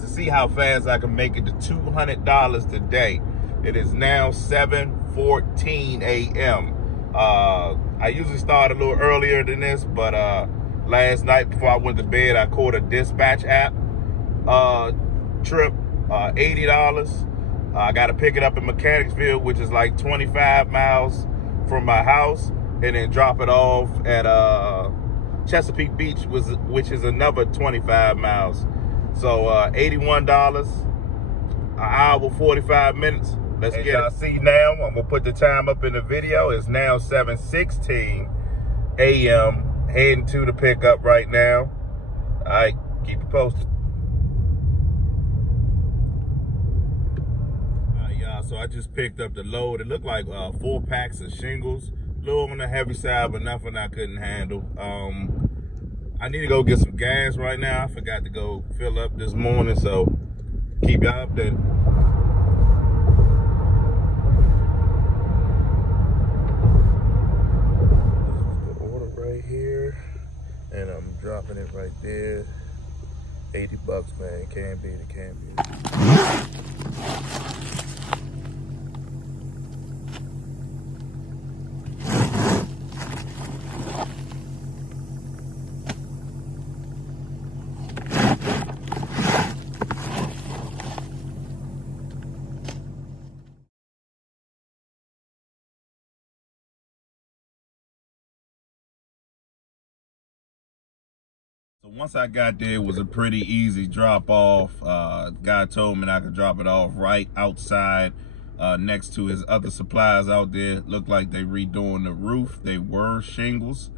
was to see how fast I can make it to $200 today. It is now 7:14 a.m. I usually start a little earlier than this, but last night before I went to bed, I called a dispatch app trip, $80. I got to pick it up in Mechanicsville, which is like 25 miles from my house, and then drop it off at Chesapeake Beach, which is another 25 miles. So $81, an hour, 45 minutes. Let's get it. Y'all see now, I'm gonna put the time up in the video. It's now 7:16 a.m. Heading to the pickup right now. All right, keep it posted. All right, y'all, so I just picked up the load. It looked like 4 packs of shingles. A little on the heavy side, but nothing I couldn't handle. I need to go get some gas right now. I forgot to go fill up this morning, so keep y'all updated. Here, and I'm dropping it right there. $80, man. Can't beat it, can't beat it. So once I got there, it was a pretty easy drop off. Guy told me I could drop it off right outside next to his other supplies out there. Looked like they redoing the roof. They were shingles.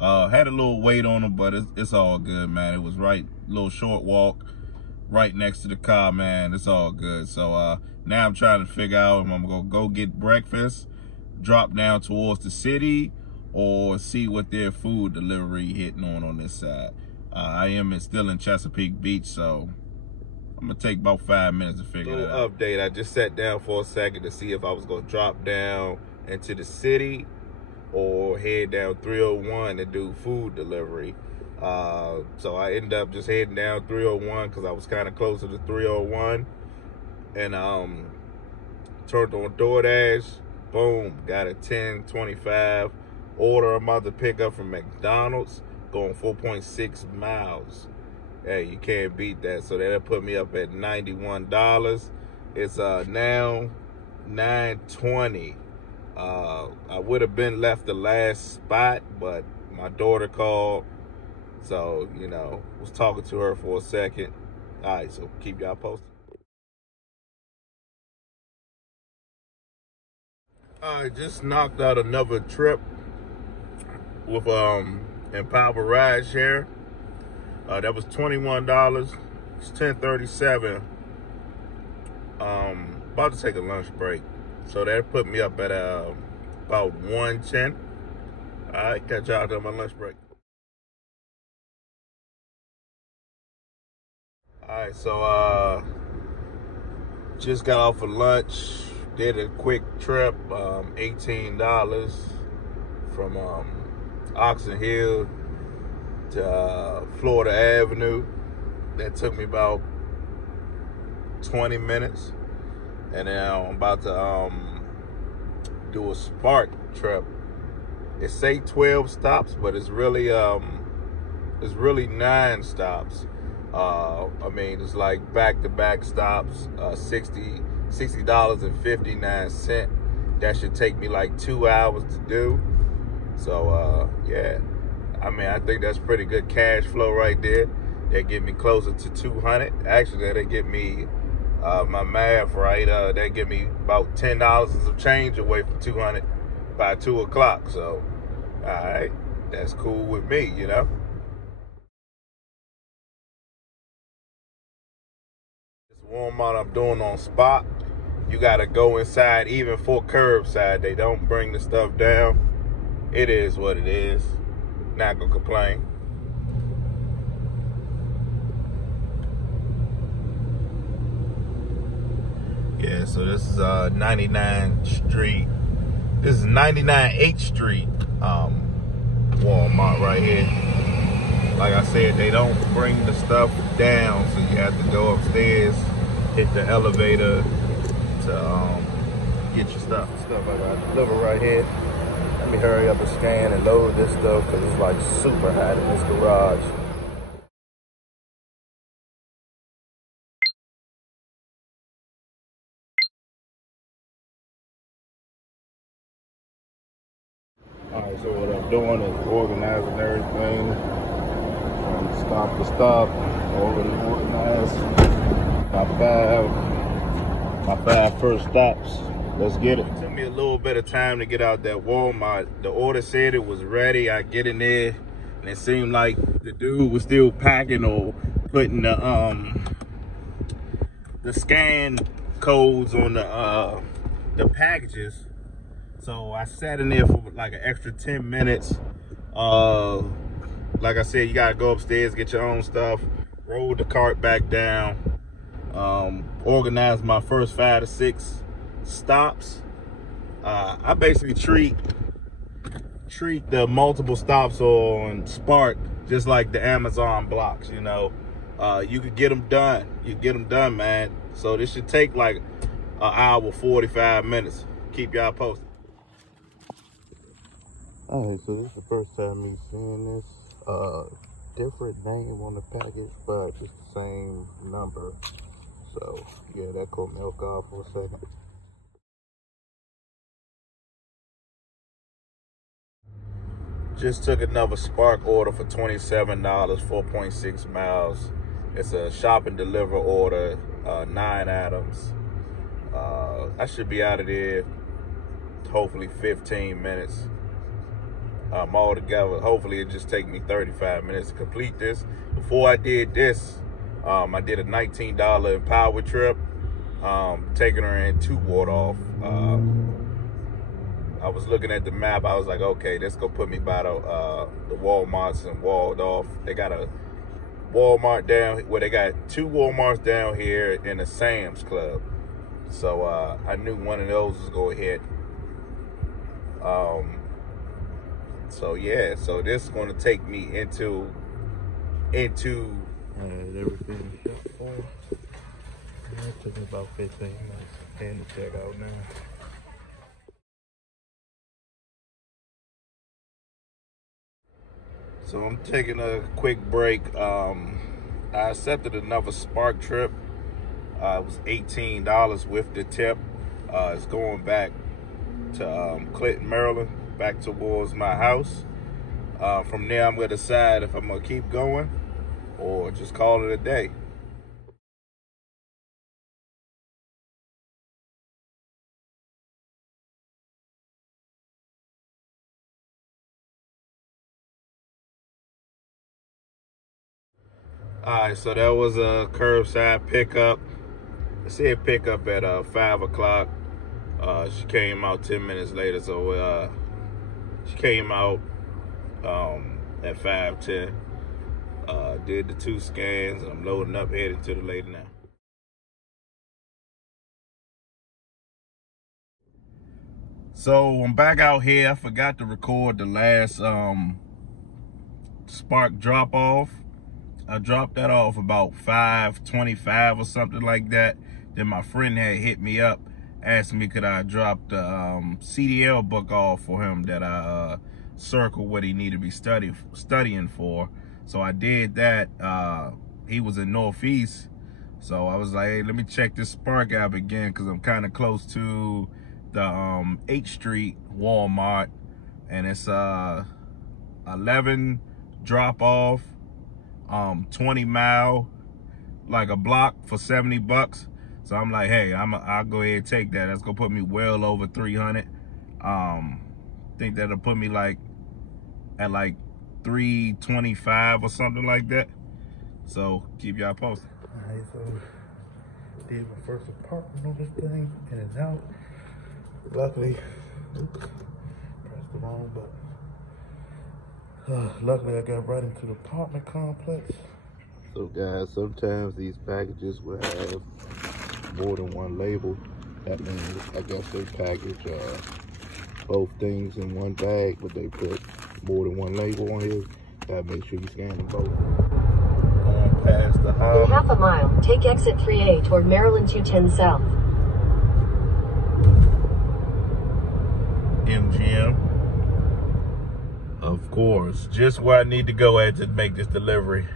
Had a little weight on them, but it's all good, man. It was right, little short walk right next to the car, man. It's all good. So now I'm trying to figure out if I'm gonna go get breakfast, drop down towards the city, or see what their food delivery hitting on this side. I am still in Chesapeake Beach, so I'm gonna take about 5 minutes to figure it out. Update, I just sat down for a second to see if I was gonna drop down into the city or head down 301 to do food delivery. So I ended up just heading down 301 because I was kind of closer to 301, and turned on DoorDash. Boom, got a 10.25 order I'm about to pick up from McDonald's, going 4.6 miles. Hey, you can't beat that. So that'll put me up at $91. It's now 9:20. I would have been left the last spot, but my daughter called, so you know, was talking to her for a second. All right, so keep y'all posted. I just knocked out another trip with Empower Rideshare. That was $21. It's 10:37. About to take a lunch break, so that put me up at about 110. All right, catch y'all on my lunch break. All right, so just got off of lunch. Did a quick trip, $18 from Oxon Hill to Florida Avenue. That took me about 20 minutes. And now I'm about to do a Spark trip. It say 12 stops, but it's really 9 stops. I mean, it's like back-to-back stops, $60.59. That should take me like 2 hours to do. So yeah, I mean, I think that's pretty good cash flow right there. That get me closer to 200. Actually, that'll get me my math right. That get me about $10 and some change away from 200 by 2 o'clock. So, all right, that's cool with me, you know. This Walmart I'm doing on spot. You gotta go inside, even for curbside. They don't bring the stuff down. It is what it is. Not gonna complain. Yeah, so this is 99th Street. This is 99 H Street Walmart right here. Like I said, they don't bring the stuff down, so you have to go upstairs, hit the elevator to get your stuff. Stuff I got delivered right here. Let me hurry up and scan and load this stuff because it's like super hot in this garage. Alright, so what I'm doing is organizing everything from stop to stop. Organize my five first stops. Let's get it. It took me a little bit of time to get out that Walmart. The order said it was ready. I get in there and it seemed like the dude was still packing or putting the scan codes on the packages. So I sat in there for like an extra 10 minutes. Like I said, you gotta go upstairs, get your own stuff, roll the cart back down, organize my first 5 to 6 stops. I basically treat the multiple stops on Spark just like the Amazon blocks, you know. You could get them done. You get them done, man. So this should take like an hour, 45 minutes. Keep y'all posted. Alright, so this is the first time me seeing this. Different name on the package, but it's the same number. So yeah, that could milk off for a second. Just took another Spark order for $27, 4.6 miles. It's a shop and deliver order, 9 items. I should be out of there hopefully 15 minutes. All together, hopefully it just take me 35 minutes to complete this. Before I did this, I did a $19 Empower trip, taking her in to Waldorf. I was looking at the map. I was like, okay, this gonna put me by the Walmarts in Waldorf. They got a Walmart down, well, they got 2 Walmarts down here and a Sam's Club. So I knew one of those was gonna hit. So yeah, so this is gonna take me into everything shut down. It took me about 15 minutes and to check out now. So I'm taking a quick break. I accepted another Spark trip. It was $18 with the tip. It's going back to Clinton, Maryland, back towards my house. From there, I'm gonna decide if I'm gonna keep going or just call it a day. Alright, so that was a curbside pickup. I said pickup at 5 o'clock. She came out 10 minutes later, so she came out at 5:10. Did the 2 scans. I'm loading up, heading to the lady now. So I'm back out here. I forgot to record the last Spark drop off. I dropped that off about 5:25 or something like that. Then my friend had hit me up, asked me could I drop the CDL book off for him that I circled what he needed to be studying for. So I did that. He was in Northeast, so I was like, hey, let me check this Spark app again because I'm kind of close to the H Street Walmart, and it's 11 drop off, 20 mile, like a block for $70. So I'm like, hey, I'll go ahead and take that. That's gonna put me well over 300. Think that'll put me like at like 325 or something like that. So keep y'all posted. All right, so did my first apartment on this thing, in and out. Luckily, oops, pressed the wrong button. Luckily, I got right into the apartment complex. So guys, sometimes these packages will have more than one label. That means I guess they package both things in one bag, but they put more than one label on here. Gotta make sure you scan them both. Going past the In half a mile, take exit 3A toward Maryland 210 South. MGM. Of course, just where I need to go at to make this delivery.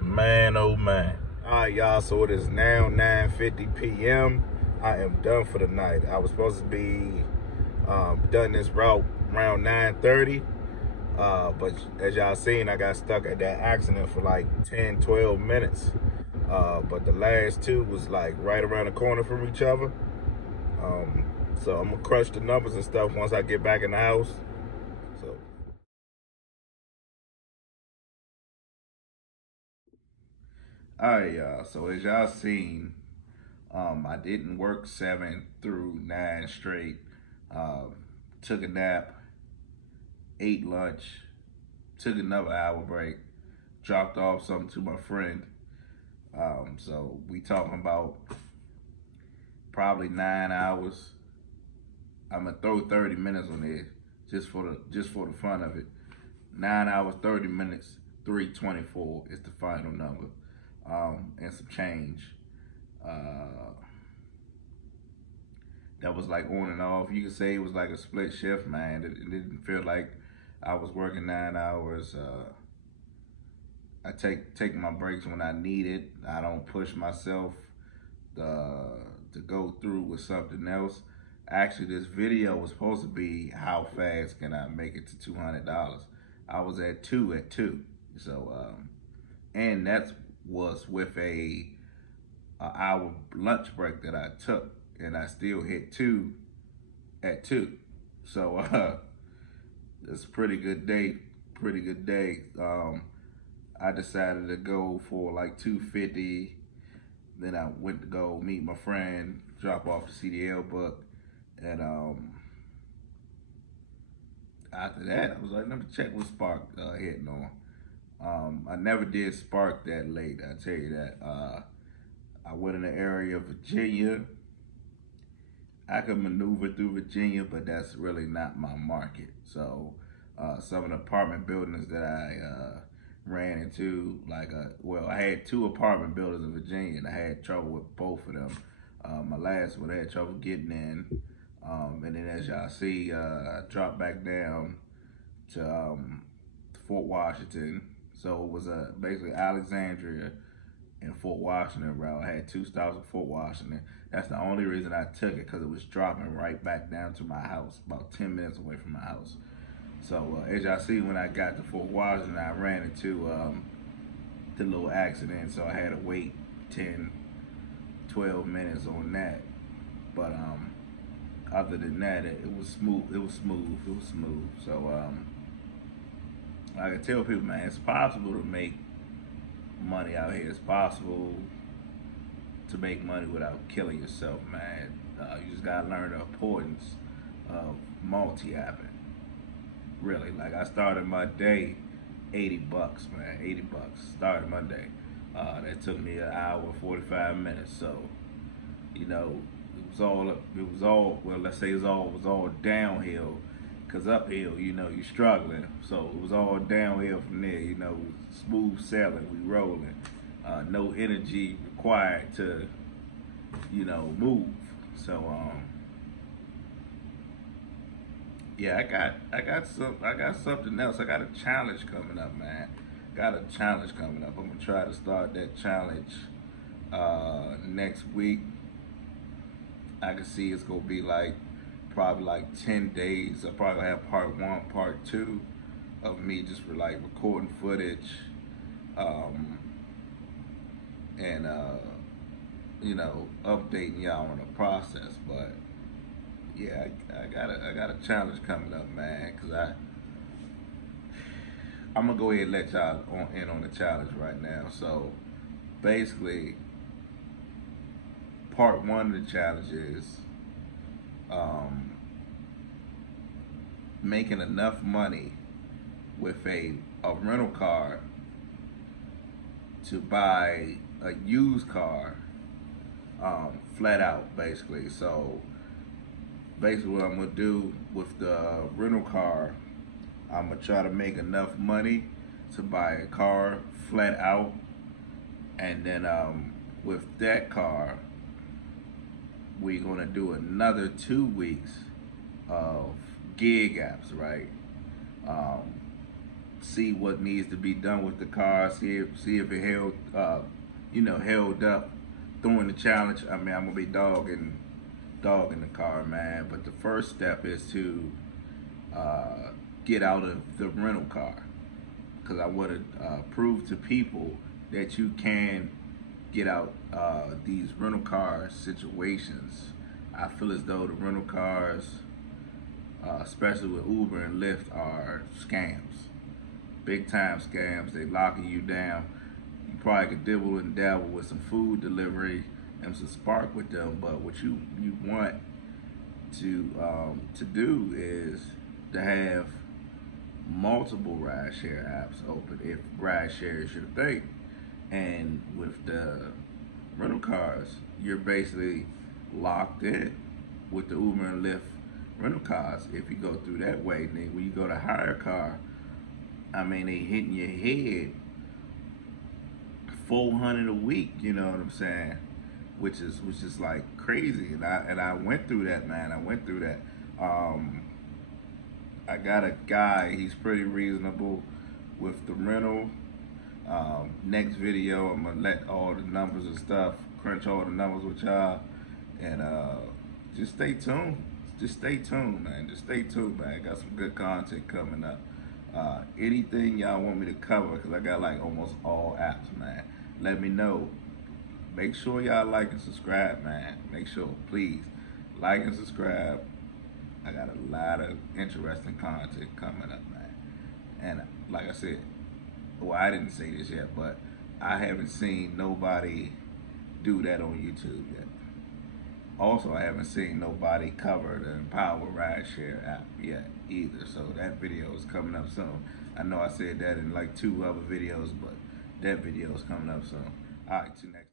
Man, oh man. All right, y'all, so it is now 9:50 p.m. I am done for the night. I was supposed to be done this route around 9:30, but as y'all seen, I got stuck at that accident for like 10, 12 minutes. But the last two was like right around the corner from each other. So I'm gonna crush the numbers and stuff once I get back in the house. So. All right, y'all. So as y'all seen, I didn't work 7 through 9 straight. Took a nap, ate lunch, took another hour break, dropped off something to my friend. So we talking about probably 9 hours. I'm gonna throw 30 minutes on there just for the fun of it. 9 hours, 30 minutes, 324 is the final number. And some change. That was like on and off. You could say it was like a split shift, man. It didn't feel like I was working 9 hours. I take my breaks when I need it. I don't push myself to go through with something else. Actually, this video was supposed to be how fast can I make it to $200. I was at 2. So, and that was with a hour lunch break that I took, and I still hit 2 at 2. So it's a pretty good day. I decided to go for like 250. Then I went to go meet my friend, drop off the CDL book, and after that I was like, let me check what Spark hitting on. I never did Spark that late, I tell you that. I went in the area of Virginia. I could maneuver through Virginia, but that's really not my market. So some of the apartment buildings that I ran into, like, well, I had 2 apartment buildings in Virginia, and I had trouble with both of them. My last one, I had trouble getting in. And then as y'all see, I dropped back down to Fort Washington. So it was basically Alexandria and Fort Washington route. I had 2 stops at Fort Washington. That's the only reason I took it, because it was dropping right back down to my house, about 10 minutes away from my house. So as y'all see, when I got to Fort Washington, I ran into the little accident. So I had to wait 10, 12 minutes on that. But other than that, it was smooth. So I can tell people, man, it's possible to make money out here. It's possible to make money without killing yourself, man. You just gotta learn the importance of multi-apping. Really, like, I started my day $80, man. $80 started my day. That took me an hour 45 minutes. So, you know, it was all well, let's say it was all downhill, because uphill, you know, you're struggling. So it was all downhill from there, you know, smooth sailing, we rolling. No energy required to, you know, move. So yeah, I got something else. I got a challenge coming up, man. I'm gonna try to start that challenge next week. I can see it's gonna be like probably like 10 days. I'll probably have part 1, part 2 of me just like recording footage, and you know, updating y'all on the process. But yeah, I got a challenge coming up, man, because I'm gonna go ahead and let y'all in on the challenge right now. So basically, part 1 of the challenge is making enough money with a rental car to buy a used car, flat out, basically. So basically what I'm gonna do with the rental car, I'm gonna try to make enough money to buy a car flat out, and then with that car, we're gonna do another 2 weeks of gig apps, right? See what needs to be done with the car, see if it held held up during the challenge. I mean, I'm gonna be dogging the car, man. But the first step is to get out of the rental car, because I want to prove to people that you can get out these rental car situations. I feel as though the rental cars, especially with Uber and Lyft, are scams, big time scams. They locking you down. You probably could dibble and dabble with some food delivery and some spark with them, but what you want to do is to have multiple rideshare apps open if rideshare is your thing. And with the rental cars, you're basically locked in with the Uber and Lyft rental cars. If you go through that way, then when you go to hire a car, I mean, they hitting your head $400 a week. You know what I'm saying? Which is like crazy. And I went through that, man. I went through that. I got a guy. He's pretty reasonable with the rental. Next video, I'm gonna let all the numbers and stuff, crunch all the numbers with y'all, and just stay tuned. Just stay tuned, man. Just stay tuned, man. Got some good content coming up. Anything y'all want me to cover, because I got like almost all apps, man. Let me know. Make sure y'all like and subscribe, man. Make sure, please, like and subscribe. I got a lot of interesting content coming up, man. And like I said, well, I didn't say this yet, but I haven't seen nobody do that on YouTube yet. Also, I haven't seen nobody cover the Empower Rideshare app yet either. So that video is coming up soon. I know I said that in like 2 other videos, but that video is coming up soon. All right, till next.